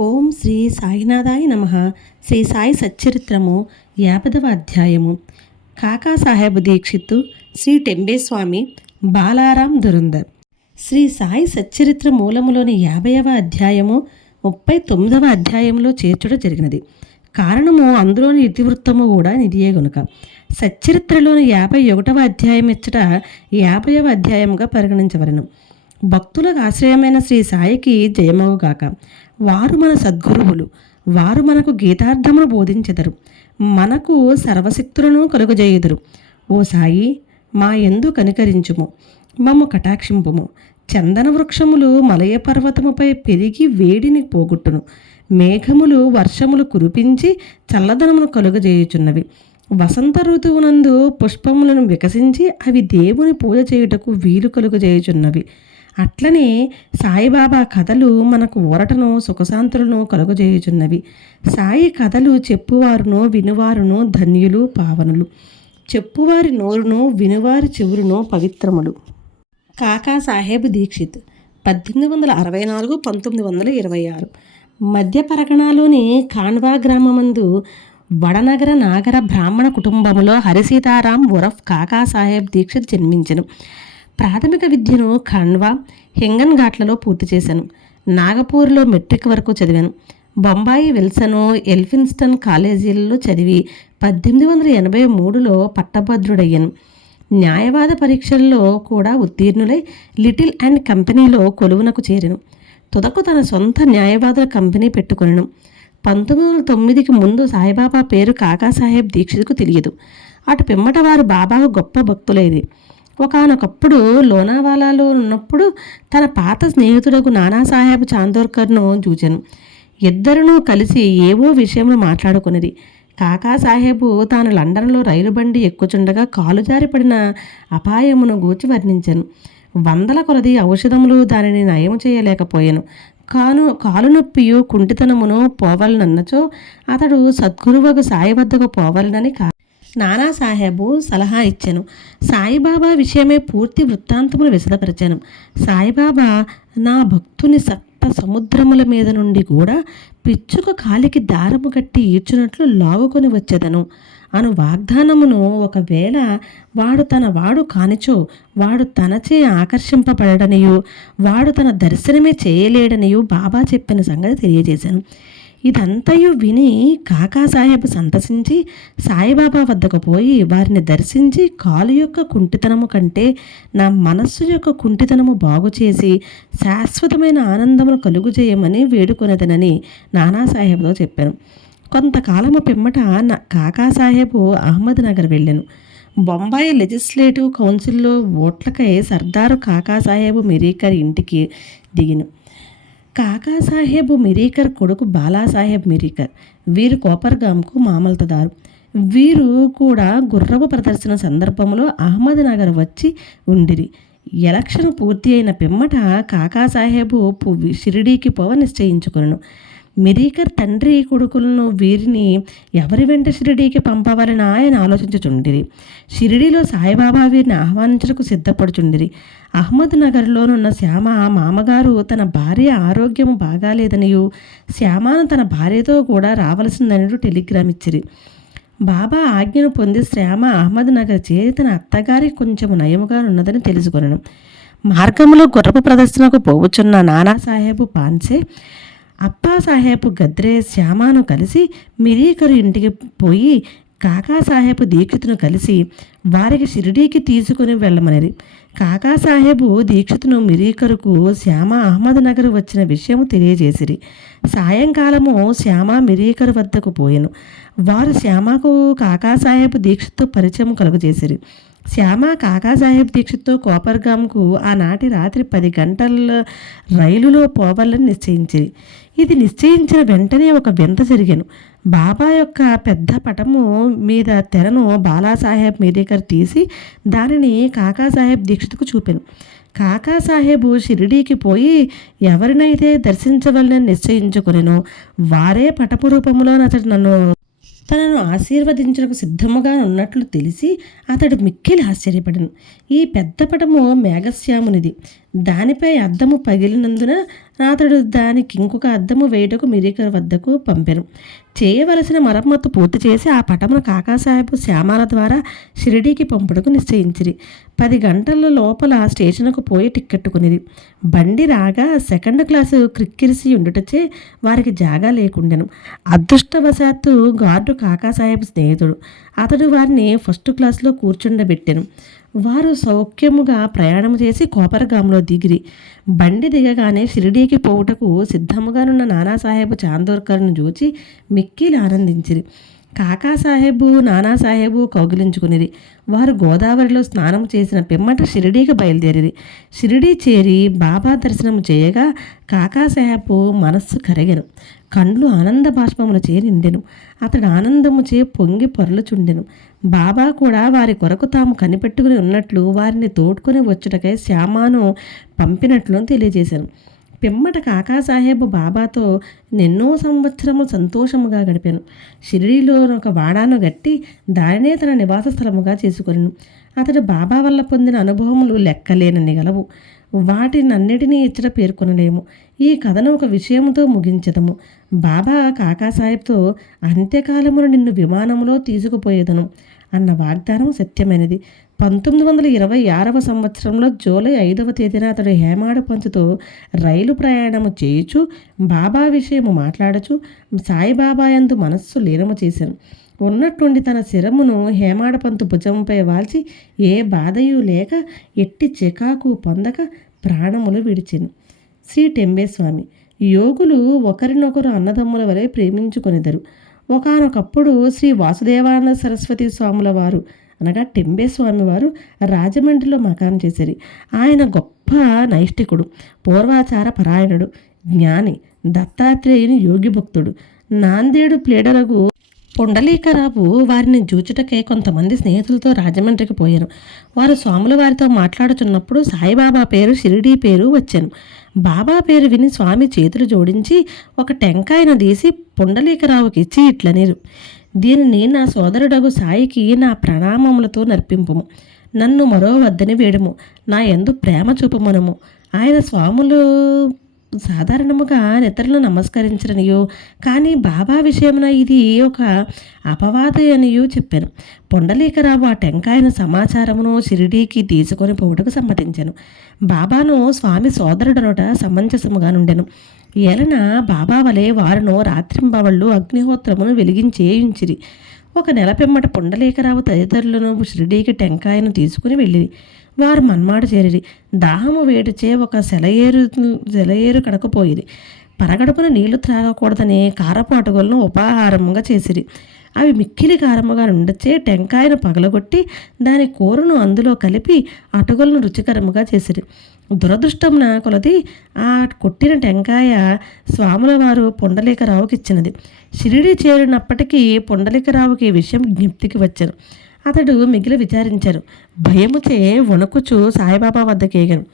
ఓం శ్రీ సాయినాథాయ నమ. శ్రీ సాయి సచ్చరిత్రము యాభదవ అధ్యాయము. కాకా సాహెబ్ దీక్షిత్తు శ్రీ టెంబేస్వామి బాలారాం దురందర్ శ్రీ సాయి సచ్చరిత్ర మూలములోని యాభైవ అధ్యాయము ముప్పై తొమ్మిదవ అధ్యాయంలో చేర్చడం జరిగినది. కారణము అందులోని ఇతివృత్తము కూడా నిదియే గనుక. సచ్చరిత్రలోని యాభై ఒకటవ అధ్యాయం ఇచ్చట యాభైవ అధ్యాయముగా పరిగణించవలను. భక్తులకు ఆశ్రయమైన శ్రీ సాయికి జయమవుగాక వారు మన సద్గురువులు. వారు మనకు గీతార్థమును బోధించెదరు. మనకు సర్వశక్తులను కలుగజేయుదురు. ఓ సాయి మా ఎందు కనికరించుము. మమ్ము కటాక్షింపుము. చందన వృక్షములు మలయ పర్వతముపై పెరిగి వేడిని పోగొట్టును. మేఘములు వర్షములు కురిపించి చల్లదనమును కలుగజేయుచున్నవి. వసంత ఋతువునందు పుష్పములను వికసించి అవి దేవుని పూజ చేయుటకు వీలు కలుగజేయుచున్నవి. అట్లనే సాయిబాబా కథలు మనకు ఊరటను సుఖశాంతులను కలుగజేయుచున్నవి. సాయి కథలు చెప్పువారును వినువారును ధన్యులు పావనులు. చెప్పువారి నోరును వినువారి చెవులను పవిత్రములు. కాకా సాహెబ్ దీక్షిత్. పద్దెనిమిది వందల అరవై నాలుగు పంతొమ్మిది వందల ఇరవై ఆరు. మధ్య పరగణాలోని ఖాన్వా గ్రామమందు వడనగర నాగర బ్రాహ్మణ కుటుంబములో హరిసీతారాం ఉరఫ్ కాకా సాహెబ్ దీక్షిత్ జన్మించను. ప్రాథమిక విద్యను ఖండ్వా హింగన్ ఘాట్లలో పూర్తి చేశాను. నాగపూర్లో మెట్రిక్ వరకు చదివాను. బొంబాయి విల్సను ఎల్ఫిన్స్టన్ కాలేజీలలో చదివి పద్దెనిమిది వందల ఎనభై మూడులో పట్టభద్రుడయ్యాను. న్యాయవాద పరీక్షల్లో కూడా ఉత్తీర్ణులై లిటిల్ అండ్ కంపెనీలో కొలువునకు చేరాను. తుదకు తన సొంత న్యాయవాదుల కంపెనీ పెట్టుకొనెను. పంతొమ్మిది వందల తొమ్మిదికి ముందు సాయిబాబా పేరు కాకాసాహెబ్ దీక్షిత్కు తెలియదు. అటు పిమ్మట వారు బాబాకు గొప్ప భక్తులైది ఒకనొకప్పుడు లోనావాలాలో ఉన్నప్పుడు తన పాత స్నేహితుడకు నానాసాహెబ్ చాందోర్కర్ను చూచాను ఇద్దరును కలిసి ఏవో విషయంలో మాట్లాడుకున్నది కాకా సాహెబు తాను లండన్లో రైలు బండి ఎక్కుచుండగా కాలు జారిపడిన అపాయమును గూర్చి వర్ణించాను. వందల కొలది ఔషధములు దానిని నయం చేయలేకపోయాను. కాను కాలు నొప్పియు కుంటితనమును పోవాలనన్నచో అతడు సద్గురువుకు సాయి వద్దకు పోవాలనని కా నానాసాహెబు సలహా ఇచ్చాను. సాయిబాబా విషయమే పూర్తి వృత్తాంతమును విశదపరిచాను. సాయిబాబా నా భక్తుని సప్త సముద్రముల మీద నుండి కూడా పిచ్చుక కాలికి దారము కట్టి ఈడ్చునట్లు లాగుకొని వచ్చేదను. అను వాగ్దానమును ఒకవేళ వాడు తన వాడు కానిచో వాడు తనచే ఆకర్షింపబడనియు వాడు తన దర్శనమే చేయలేడనియు బాబా చెప్పిన సంగతి తెలియజేశాను ఇదంతయు విని కాకాసాహెబ్ సంతసించి సాయిబాబా వద్దకు పోయి వారిని దర్శించి కాలు యొక్క కుంటితనము కంటే నా మనస్సు యొక్క కుంటితనము బాగు చేసి శాశ్వతమైన ఆనందమును కలుగు చేయమని వేడుకొనదనని నానాసాహెబ్తో చెప్పాను. కొంతకాలము పిమ్మట నా కాకాసాహెబ్ అహ్మద్ నగర్ వెళ్ళాను. బొంబాయి లెజిస్లేటివ్ కౌన్సిల్లో ఓట్లకై సర్దారు కాకాసాహెబ్ మిరీకర్ ఇంటికి దిగిను. కాకాసాహెబ్ మిరీకర్ కొడుకు బాలాసాహెబ్ మిరీకర్. వీరు కోపర్గాంకు మామల్తదారు. వీరు కూడా గుర్రపు ప్రదర్శన సందర్భంలో అహ్మద్ నగర్ వచ్చి ఉండిరి. ఎలక్షన్ పూర్తి అయిన పిమ్మట కాకాసాహెబు షిరిడీకి పోవ నిశ్చయించుకున్నాను మెరీకర్ తండ్రి కొడుకులను వీరిని ఎవరి వెంట షిరిడీకి పంపవాలని ఆయన ఆలోచించుచుండిరి. షిరిడీలో సాయిబాబా వీరిని ఆహ్వానించడానికి సిద్ధపడుచుండిరి. అహ్మద్ నగర్లోనున్న శ్యామ మామగారు తన భార్య ఆరోగ్యము బాగాలేదనియు శ్యామను తన భార్యతో కూడా రావలసిందని టెలిగ్రామ్ ఇచ్చిరి. బాబా ఆజ్ఞను పొంది శ్యామ అహ్మద్ నగర్ చేరి తన అత్తగారికి కొంచెం నయముగా ఉన్నదని తెలుసుకొనను. మార్గంలో గుర్రపు ప్రదర్శనకు పోవచ్చున్న నానాసాహెబు పాన్సే అప్పాసాహెబ్ గద్రే శ్యామాను కలిసి మిరీకరు ఇంటికి పోయి కాకాసాహెబ్ దీక్షితును కలిసి వారికి షిరిడీకి తీసుకుని వెళ్ళమనేది. కాకాసాహెబు దీక్షితును మిరీకరుకు శ్యామ అహ్మద్ నగర్ వచ్చిన విషయము తెలియజేసిరి. సాయంకాలము శ్యామ మిరీకరు వద్దకు పోయెను. వారు శ్యామకు కాకాసాహెబ్ దీక్షిత్తో పరిచయం కలుగజేసిరి. శ్యామ కాకాసాహెబ్ దీక్షిత్తో కోపర్గాంకు ఆనాటి రాత్రి పది గంటల రైలులో పోవాలని నిశ్చయించింది. ఇది నిశ్చయించిన వెంటనే ఒక వింత జరిగాను. బాబా యొక్క పెద్ద పటము మీద తెరను బాలాసాహెబ్ మీరేకర్ తీసి దానిని కాకాసాహెబ్ దీక్షిత్కు చూపాను. కాకాసాహెబు షిరిడీకి పోయి ఎవరినైతే దర్శించవలనని నిశ్చయించుకునేనో వారే పటపు రూపంలో అతడు నన్ను తనను ఆశీర్వదించడానికి సిద్ధముగా ఉన్నట్లు తెలిసి అతడు మిక్కిలి ఆశ్చర్యపడను. ఈ పెద్ద పటము మేఘశ్యామునిది. దానిపై అద్దము పగిలినందున అతడు దానికి ఇంకొక అద్దము వేయటకు మిరీకర్ వద్దకు పంపాను. చేయవలసిన మరమ్మత్తు పూర్తి చేసి ఆ పటమును కాకాసాహెబ్ శ్యామాల ద్వారా షిరిడీకి పంపుటకు నిశ్చయించిరి. పది గంటల లోపల స్టేషన్కు పోయి టిక్కెట్టుకునిది బండి రాగా సెకండ్ క్లాసు క్రిక్కిరిసి ఉండుటచే వారికి జాగా లేకుండెను. అదృష్టవశాత్తు గార్డు కాకాసాహెబ్ స్నేహితుడు. అతడు వారిని ఫస్ట్ క్లాస్లో కూర్చుండబెట్టాను. వారు సౌఖ్యముగా ప్రయాణం చేసి కోపరగాంలో దిగిరి. బండి దిగగానే షిరిడీకి పోవుటకు సిద్ధముగానున్న నానాసాహెబ్ చాందోర్కర్ను చూచి మిక్కిలి ఆనందించిరి. కాకాసాహెబు నానాసాహెబు కౌగిలించుకునిరి వారు గోదావరిలో స్నానం చేసిన పిమ్మట షిరిడీకి బయలుదేరిరి షిరిడీ చేరి బాబా దర్శనం చేయగా కాకాసాహెబు మనస్సు కరగెను. కండ్లు ఆనంద బాష్పములు చే నిండెను. అతడు ఆనందము చే పొంగి పొరలుచుండెను. బాబా కూడా వారి కొరకు తాము కనిపెట్టుకుని ఉన్నట్లు వారిని తోడుకొని వచ్చుటకై శ్యామాను పంపినట్లు తెలియజేశాను. పిమ్మట కాకాసాహెబ్ బాబాతో ఎన్నో సంవత్సరము సంతోషముగా గడిపాను. షిరిడీలో ఒక వాడాను గట్టి దానినే తన నివాస స్థలముగా చేసుకొనిను. అతడు బాబా వల్ల పొందిన అనుభవములు లెక్కలేనని గలవు. వాటినన్నిటినీ ఇచ్చట పేర్కొనలేము. ఈ కథను ఒక విషయంతో ముగించదము. బాబా కాకాసాహెబ్తో అంత్యకాలమును నిన్ను విమానంలో తీసుకుపోయేదను అన్న వాగ్దానం సత్యమైనది. పంతొమ్మిది వందల ఇరవై ఆరవ సంవత్సరంలో జూలై ఐదవ తేదీన అతడు హేమాడు పంచుతో రైలు ప్రయాణము చేయుచు బాబా విషయము మాట్లాడుచు సాయిబాబా యందు మనస్సు లీనము చేశాను. ఉన్నట్టుండి తన శిరమును హేమాడపంతు భుజంపై వాల్చి ఏ బాధయు లేక ఎట్టి చికాకు పొందక ప్రాణములు విడిచెను. శ్రీ టెంబేస్వామి యోగులు ఒకరినొకరు అన్నదమ్ముల వలె ప్రేమించుకొనిదరు. ఒకనొకప్పుడు శ్రీ వాసుదేవానంద సరస్వతి స్వాముల వారు అనగా టెంబే వారు రాజమండ్రిలో మకాం చేశారు ఆయన గొప్ప నైష్టికుడు పూర్వాచార పరాయణుడు జ్ఞాని దత్తాత్రేయుని యోగి భక్తుడు. నాందేడు ప్లేడలకు పొండలీకరావు వారిని జూచుటకే కొంతమంది స్నేహితులతో రాజమండ్రికి పోయాను. వారు స్వాముల వారితో మాట్లాడుతున్నప్పుడు సాయిబాబా పేరు షిరిడీ పేరు వచ్చాను. బాబా పేరు విని స్వామి చేతులు జోడించి ఒక టెంకాయను తీసి పుండలీకరావుకి ఇచ్చి ఇట్లనేరు. దీనిని నా సోదరుడగు సాయికి నా ప్రణామములతో నర్పింపుము. నన్ను మరో వద్దని వేడుము. నా ఎందు ప్రేమ చూపమనము. ఆయన స్వాములు సాధారణముగా నిద్రలు నమస్కరించరనియో కానీ బాబా విషయమున ఇది ఒక అపవాదనియో చెప్పాను. పొండలీకరావు ఆ టెంకాయన సమాచారమును షిరిడీకి తీసుకొని పోవుటకు సమ్మతించాను. బాబాను స్వామి సోదరుడనుట సమంజసముగా నుండెను. ఏలన బాబా వలె వారును రాత్రింబవళ్ళు అగ్నిహోత్రమును వెలిగించేయుంచిరి. ఒక నెల పిమ్మట పుండలేకరావు తదితరులను షిరిడీకి టెంకాయను తీసుకుని వెళ్ళిరి. వారు మన్మాడు చేరిరి. దాహము వేడిచే ఒక సెలయేరు సెలయేరు కడకపోయిరి పరగడుపున నీళ్ళు త్రాగకూడదని కారపు అటుకులను ఉపాహారముగా చేసిరి. అవి మిక్కిలి కారముగా ఉండచే టెంకాయను పగలగొట్టి దాని కూరను అందులో కలిపి అటుకులను రుచికరముగా చేసిరి. దురదృష్టంన కొలది ఆ కొట్టిన టెంకాయ స్వాముల వారు పుండలీకరావుకి ఇచ్చినది. షిరిడి చేరినప్పటికీ పుండలీకరావుకి ఈ విషయం జ్ఞప్తికి వచ్చారు అతడు మిగిలి విచారించారు భయముచే వణుకుచు సాయిబాబా వద్దకేగాను.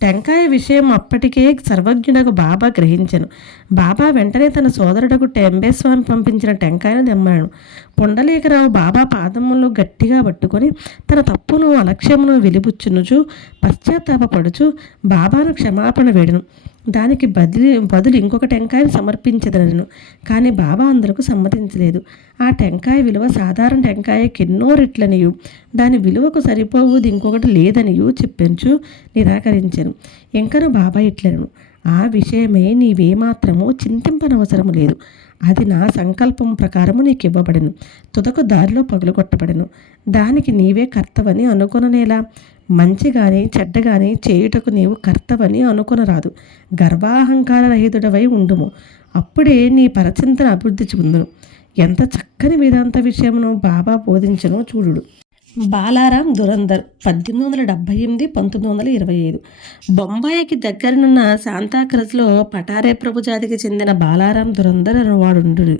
టెంకాయ విషయం అప్పటికే సర్వజ్ఞునకు బాబా గ్రహించాను. బాబా వెంటనే తన సోదరుడకు టెంబేస్వామి పంపించిన టెంకాయను దెమ్మాడు పుండలేకరావు బాబా పాదమ్మలు గట్టిగా పట్టుకొని తన తప్పును అలక్ష్యమును వెలిబుచ్చునుచు పశ్చాత్తాపడుచు బాబాను క్షమాపణ వేడును. దానికి బదిలి బదులు ఇంకొక టెంకాయను సమర్పించదనను. కానీ బాబా అందరకు సమ్మతించలేదు. ఆ టెంకాయ విలువ సాధారణ టెంకాయకి ఎన్నో రెట్లనియు. దాని విలువకు సరిపోవుది ఇంకొకటి లేదనియు చెప్పించు నిరాకరించాను. ఇంకను బాబా ఇట్లను ఆ విషయమే నీవేమాత్రము చింతింపనవసరము లేదు. అది నా సంకల్పం ప్రకారము నీకు ఇవ్వబడను తుదకు దారిలో పగులుగొట్టబడను. దానికి నీవే కర్తవని అనుకుననేలా. మంచిగాని చెడ్డగాని చెడ్డ కానీ చేయుటకు నీవు కర్తవని అనుకునరాదు. గర్వాహంకార రహితుడవై ఉండుము. అప్పుడే నీ పరచింతన అభివృద్ధి చెందును. ఎంత చక్కని వేదాంత విషయమును బాబా బోధించను చూడుడు. బాలారాం దురందర్ పద్దెనిమిది వందల డెబ్భై ఎనిమిది పంతొమ్మిది వందల ఇరవై ఐదు. బొంబాయికి దగ్గరనున్న శాంతాక్రజ్లో పటారే ప్రభు జాతికి చెందిన బాలారాం దురందర్ అనేవాడు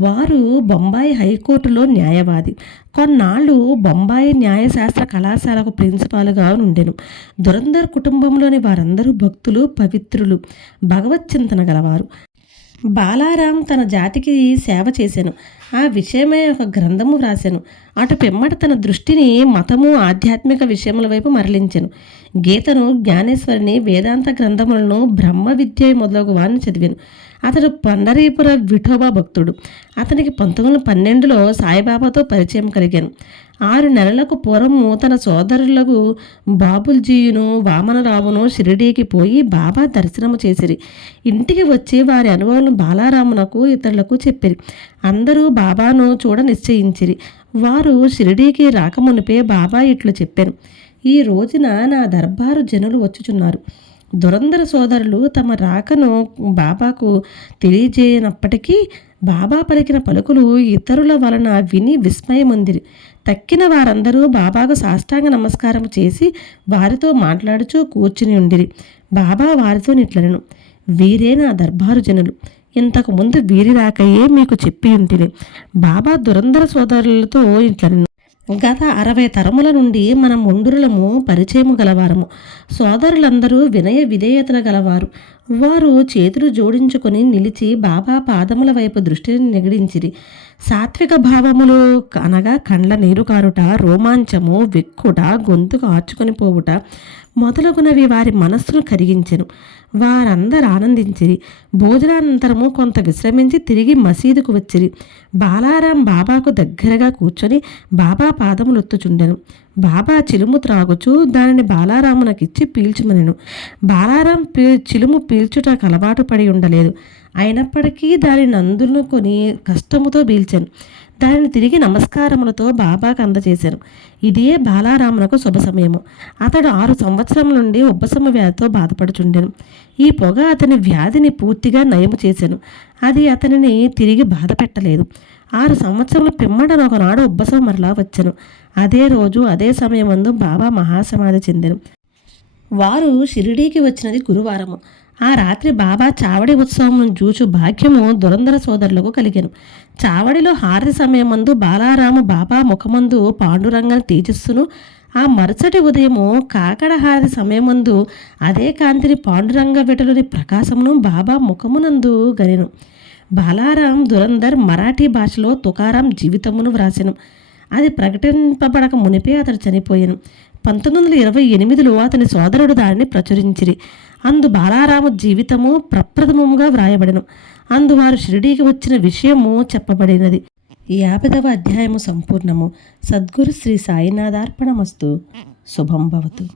వారు బొంబాయి హైకోర్టులో న్యాయవాది. కొన్నాళ్ళు బొంబాయి న్యాయశాస్త్ర కళాశాలకు ప్రిన్సిపాల్గా ఉండెను దురంధర్ కుటుంబంలోని వారందరూ భక్తులు పవిత్రులు భగవత్ చింతన గలవారు. బాలారాం తన జాతికి సేవ చేశాను. ఆ విషయమై ఒక గ్రంథము వ్రాశాను. అటు పిమ్మట తన దృష్టిని మతము ఆధ్యాత్మిక విషయముల వైపు మరలించాను. గీతను జ్ఞానేశ్వరిని వేదాంత గ్రంథములను బ్రహ్మ విద్య మొదలగు వారిని చదివాను. అతడు పండరీపుర విఠోబా భక్తుడు. అతనికి పంతొమ్మిది వందల పన్నెండులో సాయిబాబాతో పరిచయం కలిగాను. ఆరు నెలలకు పూర్వము తన సోదరులకు బాబుల్జీయును వామనరావును షిరిడీకి పోయి బాబా దర్శనము చేసిరి. ఇంటికి వచ్చి వారి అనుభవం బాలారామునకు ఇతరులకు చెప్పిరి. అందరూ బాబాను చూడ నిశ్చయించిరి. వారు షిరిడీకి రాకమునిపే బాబా ఇట్లు చెప్పాను. ఈ రోజున నా దర్బారు జనులు వచ్చుచున్నారు. దురంధర సోదరులు తమ రాకను బాబాకు తెలియజేయనప్పటికీ బాబా పలికిన పలుకులు ఇతరుల వలన విని విస్మయముందిరి. తక్కిన వారందరూ బాబాకు సాష్టాంగ నమస్కారం చేసి వారితో మాట్లాడుచూ కూర్చుని ఉండిరి. బాబా వారితో నిట్లను వీరే నా దర్బారు జనులు. ఇంతకు ముందు వీరి రాకయే మీకు చెప్పి ఉంటిని బాబా దురంధర సోదరులతో ఇట్లను గత అరవై తరముల నుండి మనం ముండురులము పరిచయము గలవారము. సోదరులందరూ వినయ విధేయతల గలవారు. వారు చేతులు జోడించుకొని నిలిచి బాబా పాదముల వైపు దృష్టిని నిగడించిరి. సాత్విక భావములు అనగా కండ్ల నీరు కారుట రోమాంచము వెక్కుట గొంతుకు ఆచుకొని పోవుట మొదలగునవి వారి మనస్సును కరిగించెను. వారందరు ఆనందించిరి. భోజనానంతరము కొంత విశ్రమించి తిరిగి మసీదుకు వచ్చిరి. బాలారాం బాబాకు దగ్గరగా కూర్చొని బాబా పాదములొత్తుచుండెను. బాబా చిలుము త్రాగుచు దానిని బాలారామునకిచ్చి పీల్చుమనెను. బాలారాం పీ చిలుము పీల్చుటకు అలవాటు పడి ఉండలేదు. అయినప్పటికీ దానిని అందుకొని కష్టముతో పీల్చాను దానిని తిరిగి నమస్కారములతో బాబాకు అందజేశాను ఇదే బాలారామునకు శుభ సమయము. అతడు ఆరు సంవత్సరం నుండి ఉబ్బసమ వ్యాధితో బాధపడుచుండెను. ఈ పొగ అతని వ్యాధిని పూర్తిగా నయము చేశాను అది అతనిని తిరిగి బాధ పెట్టలేదు ఆరు సంవత్సరముల పిమ్మడను ఒకనాడు ఉబ్బసం మరలా వచ్చాను. అదే రోజు అదే సమయమందు బాబా మహాసమాధి చెందారు వారు షిరిడీకి వచ్చినది గురువారము. ఆ రాత్రి బాబా చావడి ఉత్సవం చూచు భాగ్యము దురంధర సోదరులకు కలిగాను. చావడిలో హారతి సమయమందు బాలారాము బాబా ముఖమందు పాండురంగను తీజిస్తును ఆ మరుసటి ఉదయము కాకడ హారతి సమయమందు అదే కాంతిని పాండురంగ విటలుని ప్రకాశమును బాబా ముఖమునందు గనెను. బాలారాం దురంధర్ మరాఠీ భాషలో తుకారాం జీవితమును వ్రాసెను. అది ప్రకటింపబడక మునిపే అతడు చనిపోయాను. పంతొమ్మిది వందల ఇరవై ఎనిమిదిలో అతని సోదరుడు దానిని ప్రచురించిరి. అందు బాలారాము జీవితము ప్రప్రథమముగా వ్రాయబడెను. అందు వారు షిరిడీకి వచ్చిన విషయము చెప్పబడినది. యాభైదవ అధ్యాయము సంపూర్ణము. సద్గురు శ్రీ సాయినాథార్పణమస్తు. శుభం భవతు.